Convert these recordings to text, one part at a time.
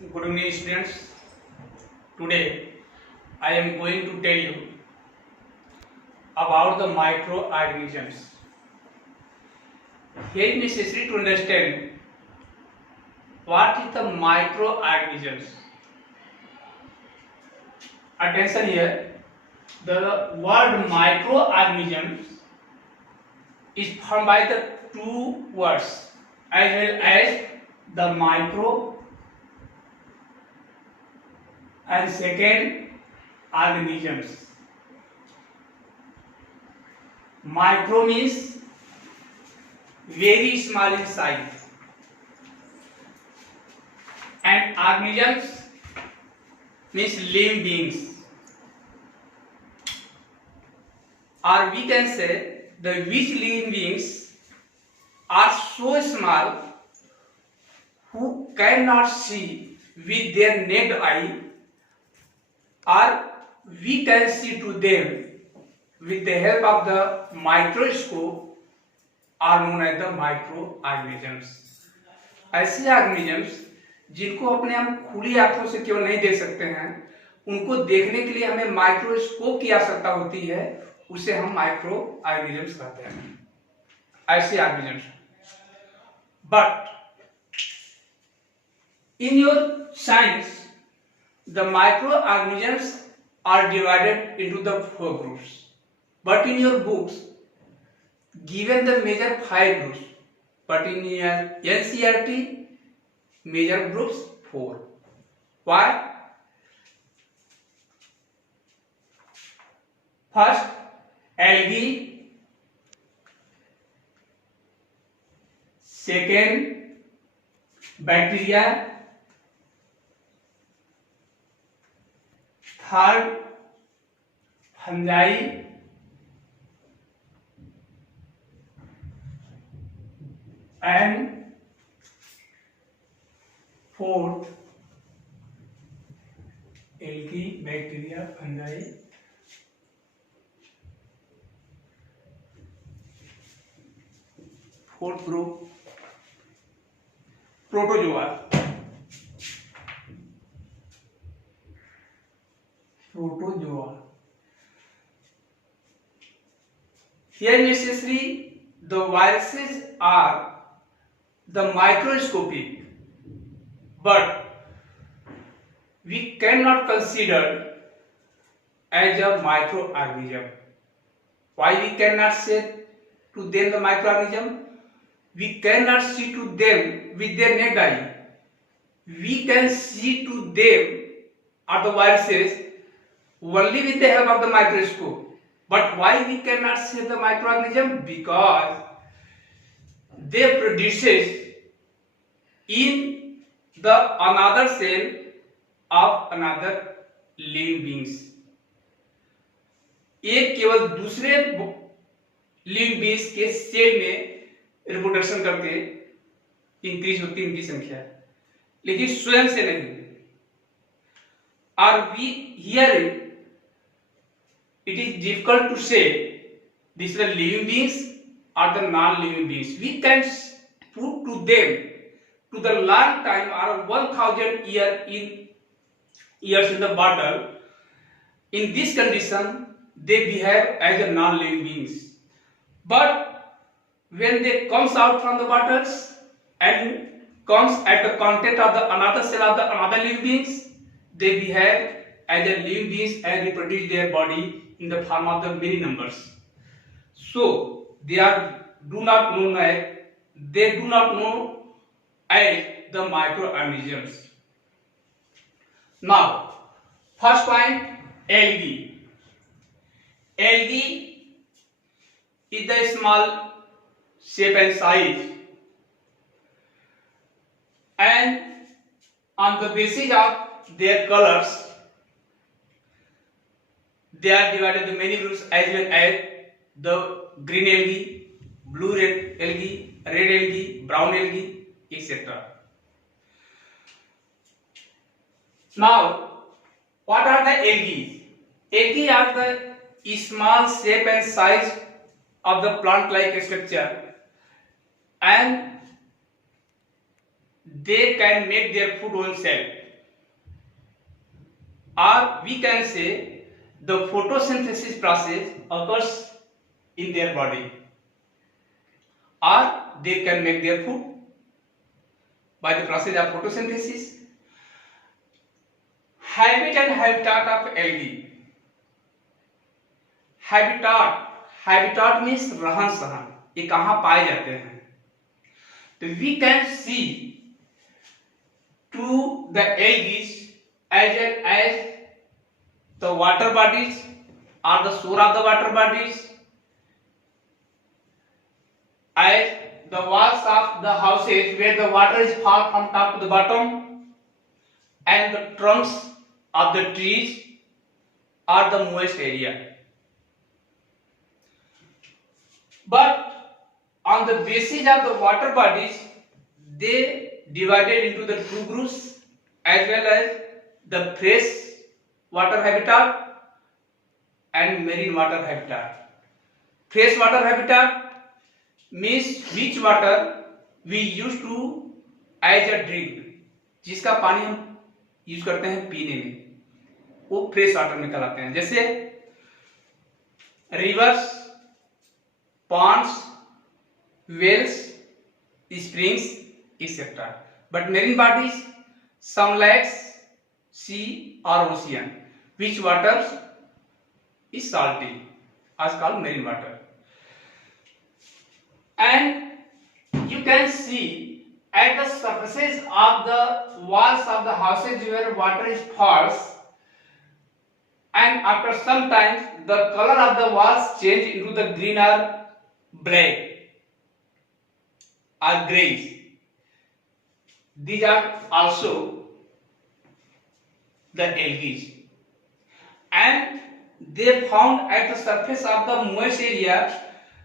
Good evening, students. Today I am going to tell you about the microorganisms. Here it is necessary to understand what is the microorganisms. Attention here. The word microorganisms is formed by the two words as well as the micro and second organisms. Micro means very small in size and organisms means living beings, or we can say the which living beings are so small who cannot see with their naked eye, or we can see to them with the help of the microscope, are known as the microorganisms. ऐसे organisms जिनको अपने हम खुली आंखों से केवल नहीं देख सकते हैं, उनको देखने के लिए हमें माइक्रोस्कोप की आवश्यकता होती है, उसे हम माइक्रो ऑर्गेनिजम्स कहते हैं, ऐसे organisms. But in your science the microorganisms are divided into the 4 groups, but in your books given the major 5 groups, but in your NCERT major groups 4. Why? First, algae. Second, bacteria. Third, fungi. And fourth, algae, bacteria, fungi. Fourth group, protozoa. Protozoa. Here necessary the viruses are the microscopic, but we cannot consider as a microorganism. Why we cannot say to them the microorganism? We cannot see to them with their naked eye. We can see to them or the viruses only with the help of the microscope. But why we cannot see the microorganism? Because they produces in the another cell of another living beings. एक केवल दूसरे living beings के cell में reproduction करके increase होती है इनकी संख्या, लेकिन स्वयं से नहीं. Or we here it is difficult to say these are living beings or the non-living beings. We can put to them to the long time or 1000 years in the bottle. In this condition, they behave as a non-living beings. But when they comes out from the bottles and comes at the contact of the another cell of the another living beings, they behave as a living beings and reproduce their body in the form of the many numbers. So they do not know as the microorganisms. Now, first point, algae. Algae is the small shape and size, and on the basis of their colors, they are divided into many groups as well as the green algae, blue red algae, red algae, brown algae, etc. Now, what are the algae? Algae are the small shape and size of the plant-like structure, and they can make their food own self. or we can say the photosynthesis process occurs in their body, or they can make their food by the process of photosynthesis. Habit and habitat of algae. Habitat means रहन सहन, ये कहाँ पाए जाते हैं. तो we can see to the algae as well as the water bodies or the shore of the water bodies, as the walls of the houses where the water is fall from top to the bottom, and the trunks of the trees are the moist area. But on the basis of the water bodies, they divided into the two groups, as well as the fresh water habitat and marine water habitat. Fresh water habitat means which water we used to as a drink, जिसका पानी हम use करते हैं पीने में, वो fresh water में कहलाते हैं, जैसे reverse, ponds, wells, springs, etc. But marine bodies, some lakes, sea or ocean, which water is salty, as called marine water. And you can see at the surfaces of the walls of the houses where water is falls, and after some time the color of the walls change into the green or black or greys. These are also the algae, and they found at the surface of the moist area,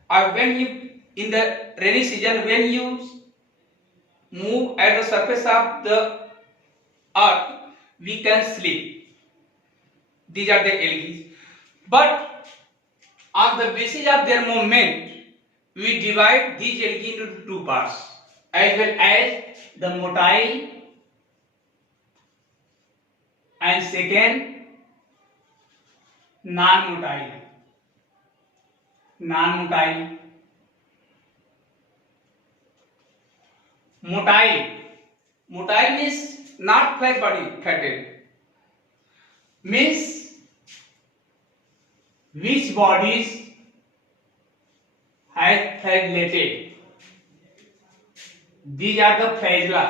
or when you in the rainy season, when you move at the surface of the earth, we can sleep. These are the algae, but on the basis of their movement, we divide these algae into two parts, as well as the motile and second non-motile. Non-motile. Motile means not flat body fatted, means which bodies has flagellated. These are the flagella,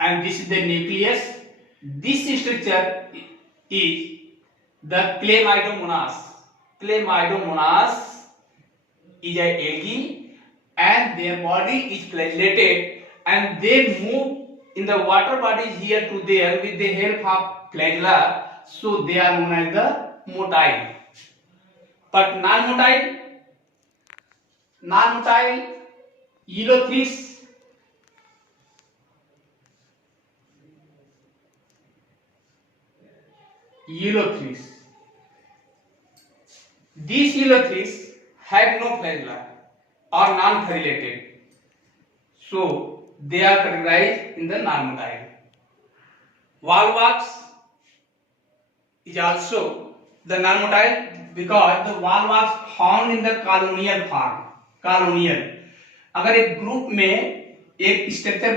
and this is the nucleus. This structure is the Chlamydomonas. Chlamydomonas is an algae, and their body is flagellated, and they move in the water bodies here to there with the help of flagella. So they are known as the motile. But non-motile, Eulothrix, These Eulothrix have no flagella or non-flagellated, so they are categorized in the non-motile. Wallwarks is also the non-motile because the wallwarks found in the colonial form. Colonial, अगर एक group में एक structure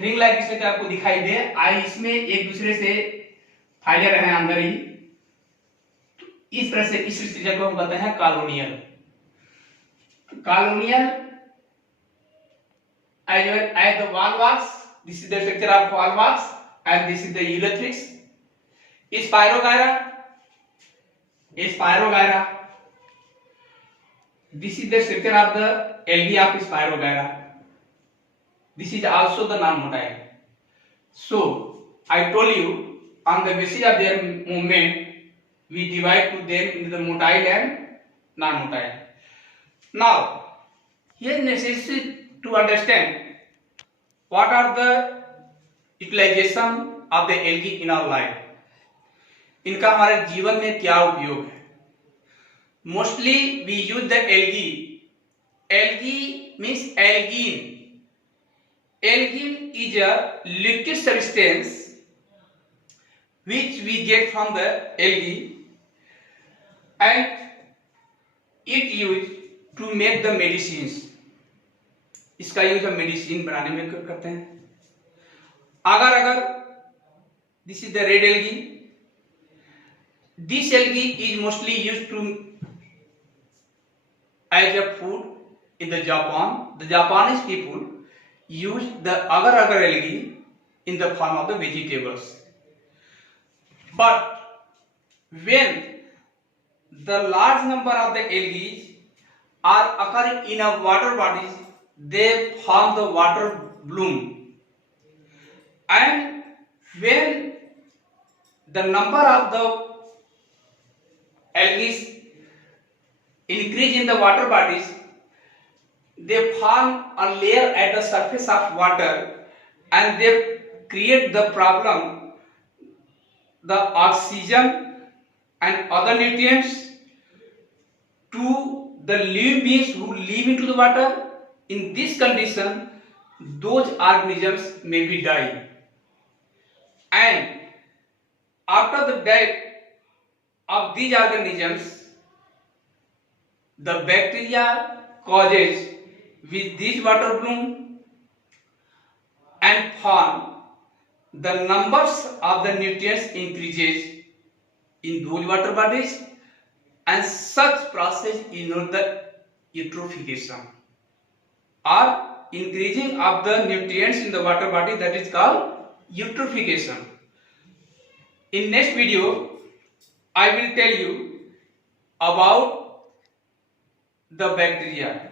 ring like structure आपको दिखाई दे, आई इसमें एक दूसरे से फाइलर हैं अंदर ही, इस तरह से इस स्ट्रक्चर को हम कहते हैं colonial. Colonial as well as the wallwarks. This is the structure of wallwarks, and this is the Eulothrix. Spirogyra. This is the structure of the algae of Spirogyra. This is also the non-motile. So I told you, on the basis of their movement, we divide to them into the motile and non-motile. Now, here is necessary to understand what are the utilization of the algae in our life. इनका हमारे जीवन में क्या उपयोग है? Mostly we use the algae. Algae means algine. Algine is a liquid substance which we get from the algae, and it used to make the medicines. इसका use हम medicine बनाने में करते हैं. अगर this is the red algae. This algae is mostly used to as a food in the Japan. The Japanese people use the agar algae in the form of the vegetables. But when the large number of the algae are occurring in a water bodies, they form the water bloom. And when the number of the algae increase in the water bodies, they form a layer at the surface of water and they create the problem, the oxygen and other nutrients to the living beings who live into the water. In this condition, those organisms may be die. And after the death of these organisms, the bacteria causes with this water bloom and form, the numbers of the nutrients increases in those water bodies, and such process is known as the eutrophication, or increasing of the nutrients in the water body, that is called eutrophication. In next video, I will tell you about the bacteria.